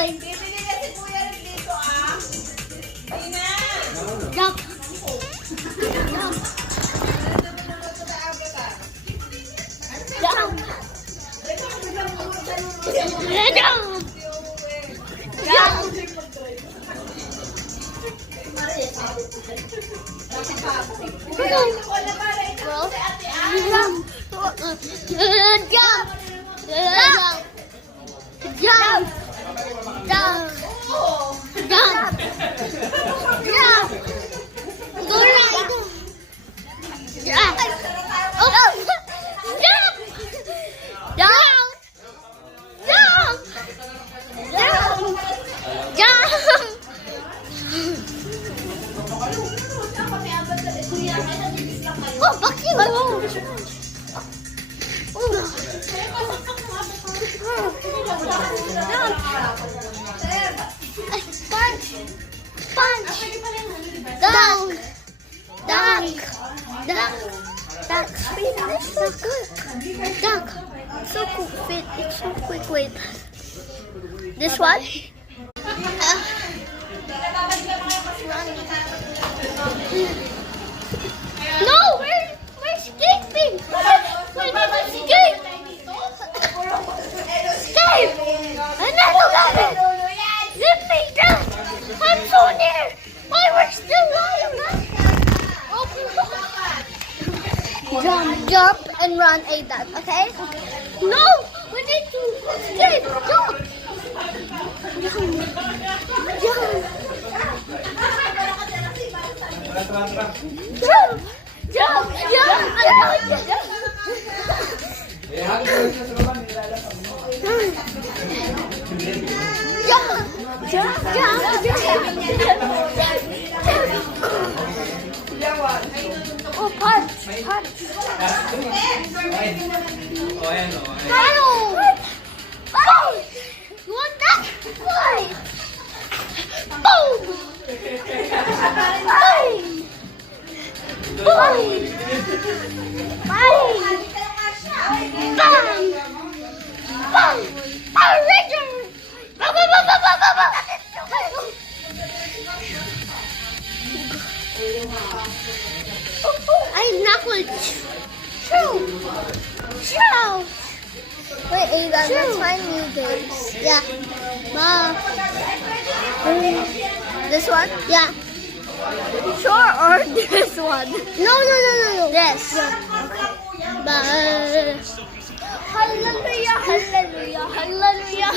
Bye. Bibili kasi kuya rin dito, ah. Ina! Jump. Jump. Oh, bakit ba? Punch! Punch! Dunk! Dunk! Dunk! Dunk! It's so good. Dunk! So cool. Fit. It's so quick. Wait. This one? No! We're escaping! We need to escape! Escape! Another level! Let me down! I'm so near! Why we're still alive, man? Jump, jump, and run a duck, okay? No! We need to escape! Jump! Jump! Jump! Jump! Jump! Jump! Oh, punch! Punch! Follow! Boom! You want that? Why? Boom! Boom! Boom! Bang! Bang! Bang! Power Rangers! Bang, bang, bang, bang, bang, bang, bang. I knuckled. Shoot! Shoot! Wait, Ava, let's find new games. Yeah. This one? Yeah. Sure, or this one? No. This. Yeah. Bye. Hallelujah, hallelujah, hallelujah.